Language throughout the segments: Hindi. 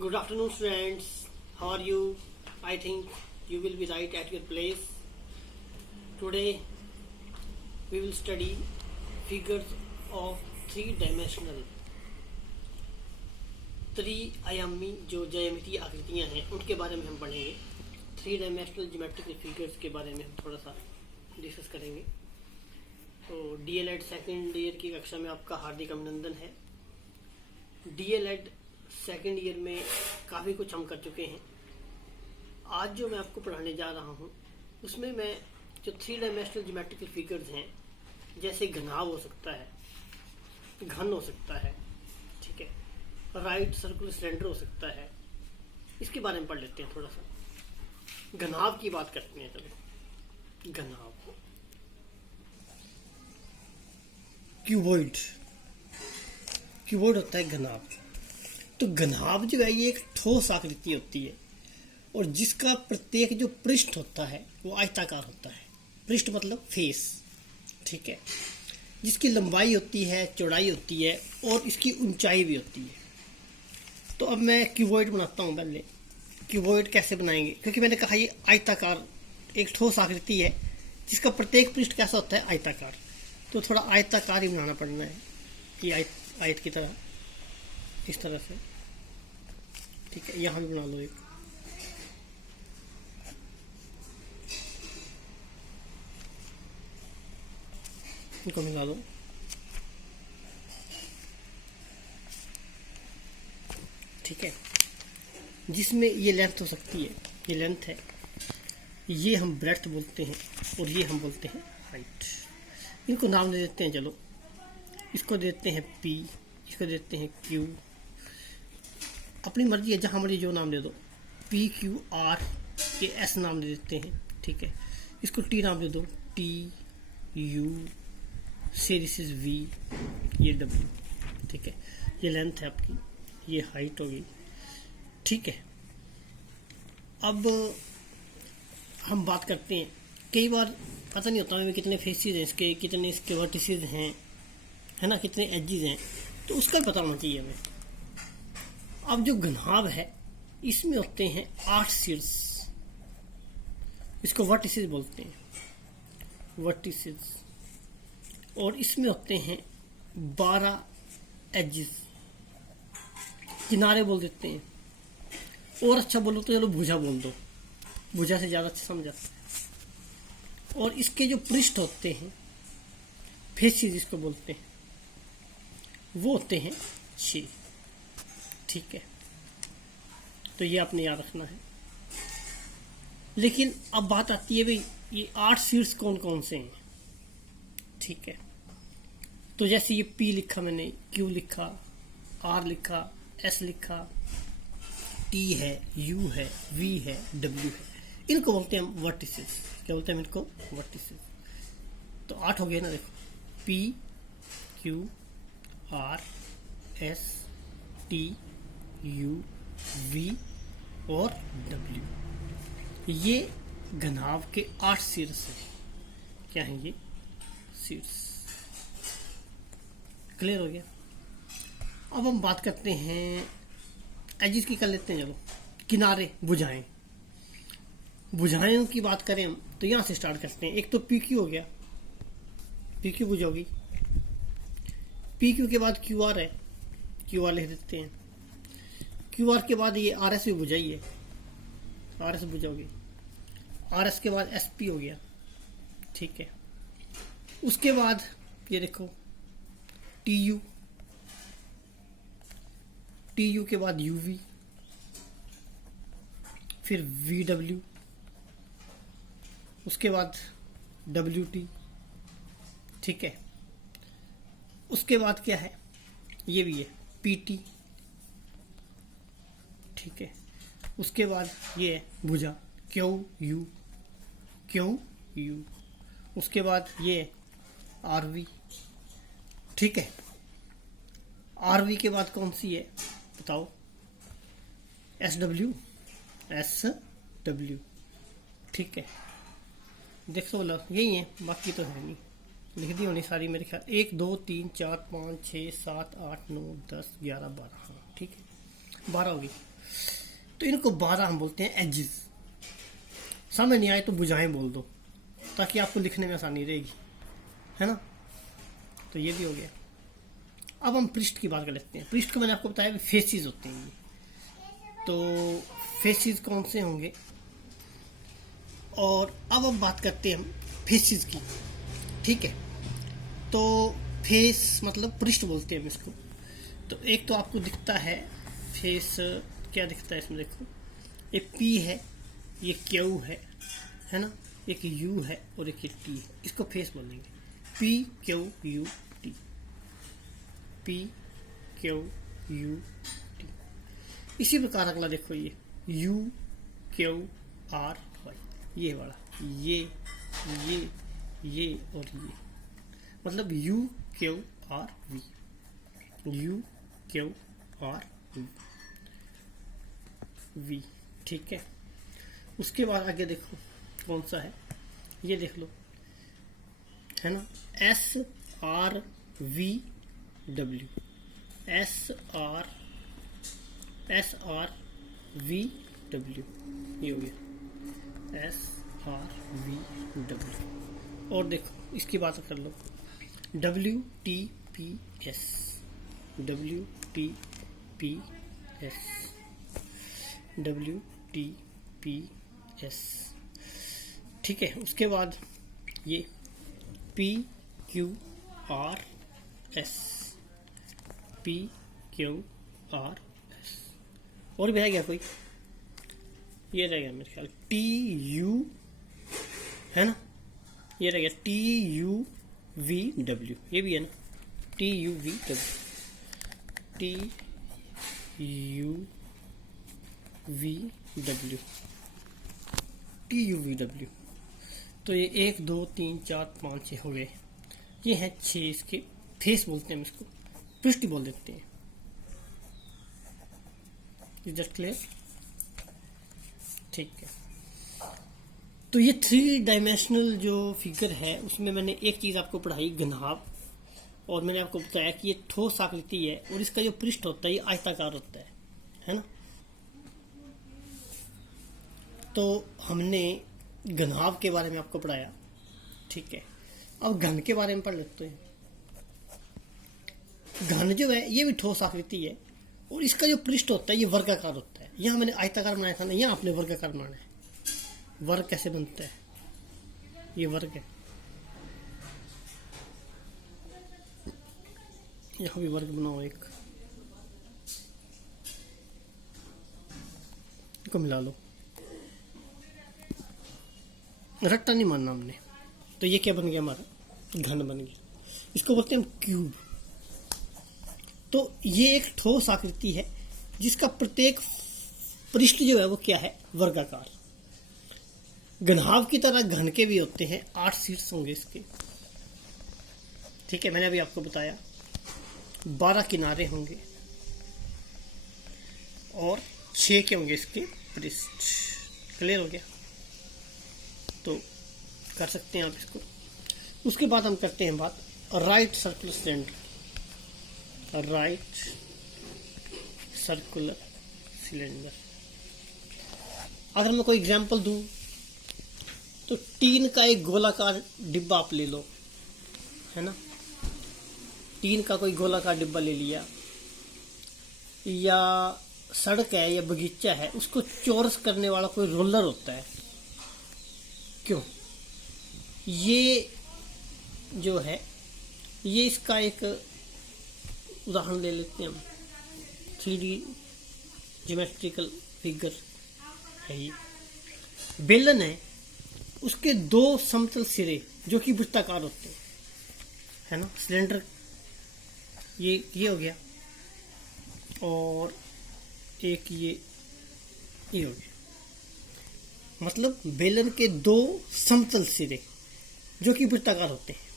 Good afternoon, students. How are you? I think you will be right at your place. Today we will study figures of three-dimensional, त्रिआयामी जो ज्यामितीय आकृतियां हैं उनके बारे में हम पढ़ेंगे. थ्री डायमेंशनल ज्योमेट्रिकल फिगर्स के बारे में हम थोड़ा सा डिस्कस करेंगे. तो डीएलएड सेकेंड ईयर की कक्षा में आपका हार्दिक अभिनंदन है. डीएलएड सेकेंड ईयर में काफ़ी कुछ हम कर चुके हैं. आज जो मैं आपको पढ़ाने जा रहा हूँ उसमें मैं जो थ्री डायमेंशनल ज्योमेट्रिकल फिगर्स हैं, जैसे घनाभ हो सकता है, घन हो सकता है, ठीक है, राइट सर्कुलर सिलेंडर हो सकता है, इसके बारे में पढ़ लेते हैं. थोड़ा सा घनाभ की बात करते हैं. चलो, घनाभ, क्यूबॉइड होता है घनाभ. तो घनाभ जो है ये एक ठोस आकृति होती है और जिसका प्रत्येक जो पृष्ठ होता है वो आयताकार होता है. पृष्ठ मतलब फेस, ठीक है, जिसकी लंबाई होती है, चौड़ाई होती है और इसकी ऊंचाई भी होती है. तो अब मैं क्यूबॉइड बनाता हूँ. पहले क्यूबॉइड कैसे बनाएंगे, क्योंकि मैंने कहा ये आयताकार एक ठोस आकृति है जिसका प्रत्येक पृष्ठ कैसा होता है, आयताकार. तो थोड़ा आयताकार ही बनाना पड़ना है, ये आयत की तरह, इस तरह से, ठीक है. यहाँ भी बना लो एक. इनको मिला दो, ठीक है. जिसमें ये लेंथ हो सकती है, ये लेंथ है, ये हम ब्रेड्थ बोलते हैं और ये हम बोलते हैं हाइट. इनको नाम दे देते हैं. चलो, इसको देते हैं P, इसको देते हैं Q. अपनी मर्जी है, जहाँ मर्जी जो नाम दे दो. P Q R ये S नाम दे देते हैं, ठीक है. इसको T नाम दे दो, T U से दिस इज V, ये W, ठीक है. ये लेंथ है आपकी, ये हाइट होगी, ठीक है. अब हम बात करते हैं. कई बार पता नहीं होता हमें कितने फेसेस हैं इसके, कितने इसके वर्टिसेस हैं, है ना, कितने एजेस हैं, तो उसका भी पता होना चाहिए हमें. अब जो घनाभ है इसमें होते हैं 8 शीर्ष, इसको वर्टिसेस बोलते हैं, वर्टिसेस. और इसमें होते हैं 12 एजेस, किनारे बोल देते हैं. और अच्छा बोलो तो चलो भुजा बोल दो, भुजा से ज़्यादा अच्छा समझ आता है. और इसके जो पृष्ठ होते हैं, फेसेस जिसको बोलते हैं, वो होते हैं 6, ठीक है. तो ये आपने याद रखना है. लेकिन अब बात आती है भाई ये 8 शीर्ष कौन कौन से हैं, ठीक है. तो जैसे ये P लिखा मैंने, Q लिखा, R लिखा, S लिखा, T है, U है, V है, W है, इनको बोलते हैं हम वर्टिसेस. क्या बोलते हैं इनको, वर्टिसेस. तो 8 हो गए ना, देखो, P Q R S T U V और W. ये घनाभ के 8 शीर्ष हैं. क्या है ये, शीर्ष. क्लियर हो गया. अब हम बात करते हैं एजिस की, कर लेते हैं. चलो, किनारे, भुजाएं. भुजाएं की बात करें हम तो यहाँ से स्टार्ट करते हैं. एक तो PQ हो गया, PQ भुजा होगी. PQ के बाद QR है, QR लिख देते हैं. QR के बाद ये RS भी भुजा ही है, RS भुजा होगी. RS के बाद SP हो गया, ठीक है. उसके बाद ये देखो TU, TU के बाद UV, फिर VW, उसके बाद WT, ठीक है. उसके बाद क्या है, ये भी है PT, ठीक है. उसके बाद ये है भुजा QU, QU. उसके बाद ये है RV, ठीक है. RV के बाद कौन सी है बताओ, SW, ठीक है. देख लो, यही है, बाकी तो है नहीं. लिख दी होनी सारी मेरे ख्याल, 1 2 3 4 5 6 7 8 9 10 11 12, हाँ ठीक है, 12 होगी. तो इनको 12 हम बोलते हैं एजेस। समझ नहीं आए तो भुजाएं बोल दो, ताकि आपको लिखने में आसानी रहेगी, है ना। तो ये भी हो गया। अब हम पृष्ठ की बात कर लेते हैं। पृष्ठ को मैंने आपको बताया फेसिस होते हैं ये। तो फेसिस कौन से होंगे, और अब हम बात करते हैं हम फेसिस की, ठीक है। तो फेस मतलब पृष्ठ बोलते हैं हम इसको। तो एक तो आपको दिखता है फेस, क्या दिखता है इसमें, देखो ये पी है, ये क्यू है ना, एक यू है और एक ये टी है। इसको फेस बोलेंगे, P Q U T, P Q U T. इसी प्रकार अगला देखो, ये यू क्यू आर वाई, ये वाला, ये और ये, मतलब U Q R V, U Q R V, ठीक है। उसके बाद आगे देखो कौन सा है, ये देख लो, है ना, S R V W, S R V W, ये हो गया एस आर वी डब्ल्यू। और देखो इसकी बात कर लो, W T P S, W T P S, W T P S, ठीक है। उसके बाद ये P Q R S, P Q R S. और भी है क्या कोई, ये रह गया मेरे ख्याल, टी यू, है ना, ये रह गया टी यू वी डब्ल्यू, ये भी है ना, T U V W, T U V W, T U V W. तो ये 1 2 3 4 5 6 हो गए, ये हैं 6 इसके फेस बोलते हैं, इसको पृष्ठ बोल देते हैं। इज दैट क्लियर, ठीक है। तो ये 3 डायमेंशनल जो फिगर है उसमें मैंने एक चीज आपको पढ़ाई, घनाभ, और मैंने आपको बताया कि ये ठोस आकृति है और इसका जो पृष्ठ होता है ये आयताकार होता है ना। तो हमने घनाभ के बारे में आपको पढ़ाया, ठीक है। अब घन के बारे में पढ़ लेते हैं। घन जो है ये भी ठोस आकृति है और इसका जो पृष्ठ होता है ये वर्गाकार होता है। यहाँ मैंने आयताकार बनाया था ना, यहाँ आपने वर्गाकार बनाना है। वर्ग कैसे बनता है, ये वर्ग है, यहाँ भी वर्ग बनाओ, एक को मिला लो, रट्टा नहीं मानना हमने। तो ये क्या बन गया, हमारा घन बन गया, इसको बोलते हैं हम क्यूब। तो ये एक ठोस आकृति है जिसका प्रत्येक पृष्ठ जो है वो क्या है, वर्गाकार। घनाभ की तरह घन के भी होते हैं, 8 शीर्ष होंगे इसके, ठीक है। मैंने अभी आपको बताया 12 किनारे होंगे और 6 के होंगे इसके पृष्ठ। क्लियर हो गया, तो कर सकते हैं आप इसको। उसके बाद हम करते हैं बात right circular cylinder, right circular cylinder. अगर मैं कोई एग्जांपल दूं तो टीन का एक गोलाकार डिब्बा आप ले लो, है ना, टीन का कोई गोलाकार डिब्बा ले लिया, या सड़क है या बगीचा है, उसको चौरस करने वाला कोई रोलर होता है। क्यों, ये जो है ये इसका एक उदाहरण ले लेते हैं हम, 3D ज्योमेट्रिकल फिगर है ये। बेलन है, उसके 2 समतल सिरे जो कि वृत्ताकार होते हैं, है ना। सिलेंडर ये हो गया, और एक ये हो गया, मतलब बेलन के 2 समतल सिरे जो कि वृत्ताकार होते हैं।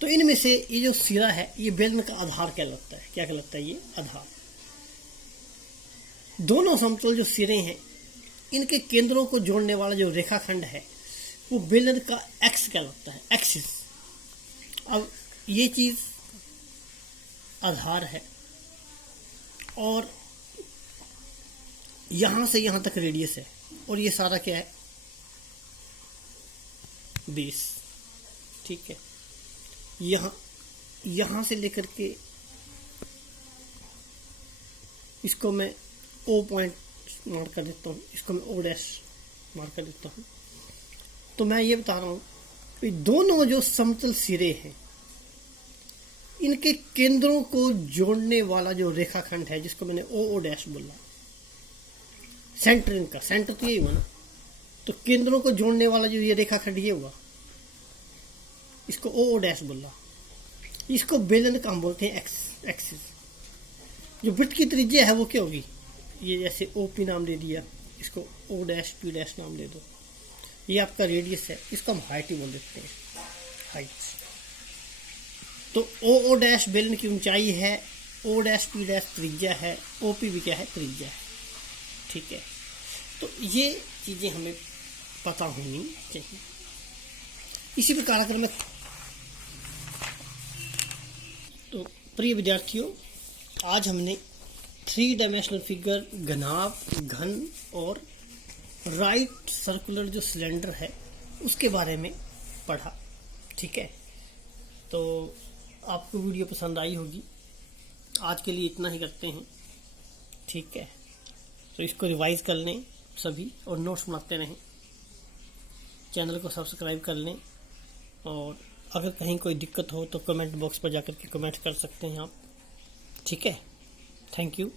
तो इनमें से ये जो सिरा है ये बेलन का आधार कहलाता है। क्या कहलाता है, ये आधार। दोनों समतल जो सिरे हैं इनके केंद्रों को जोड़ने वाला जो रेखाखंड है वो बेलन का एक्स कहलाता है, एक्सिस। अब ये चीज आधार है और यहां से यहां तक रेडियस है, और ये सारा क्या है, बेस। ठीक है, यहां से लेकर के इसको मैं ओ पॉइंट मार्क कर देता हूँ, इसको मैं ओ डैश मार्क कर देता हूँ। तो मैं ये बता रहा हूँ कि दोनों जो समतल सिरे हैं, इनके केंद्रों को जोड़ने वाला जो रेखाखंड है, जिसको मैंने ओ डैश बोला, सेंटर, इनका सेंटर तो यही हुआ ना, तो केंद्रों को जोड़ने वाला जो ये रेखाखंड ये हुआ, इसको ओ डैश बोला। इसको बेलन का हम बोलते हैं एक्सिस। जो वृत्त की त्रिज्या है वो क्या होगी, ये जैसे ओपी नाम दे दिया, इसको ओ डैश पी डैश नाम दे दो, ये आपका रेडियस है, इसको हम हाइट ही बोल देते हैं, हाइट। तो ओ डैश बेलन की ऊंचाई है, ओ डैश पी डैश त्रिज्या है, ओ पी भी क्या है, त्रिज्या है। ठीक है, तो ये चीजें हमें पता होनी चाहिए। इसी प्रकार अगर मैं, तो प्रिय विद्यार्थियों, आज हमने 3 डायमेंशनल फिगर घनाभ, घन और राइट सर्कुलर जो सिलेंडर है उसके बारे में पढ़ा। ठीक है, तो आपको वीडियो पसंद आई होगी। आज के लिए इतना ही करते हैं। ठीक है, तो इसको रिवाइज कर लें सभी और नोट्स बनाते रहें। चैनल को सब्सक्राइब कर लें, और अगर कहीं कोई दिक्कत हो तो कमेंट बॉक्स पर जाकर के कमेंट कर सकते हैं आप। ठीक है, थैंक यू।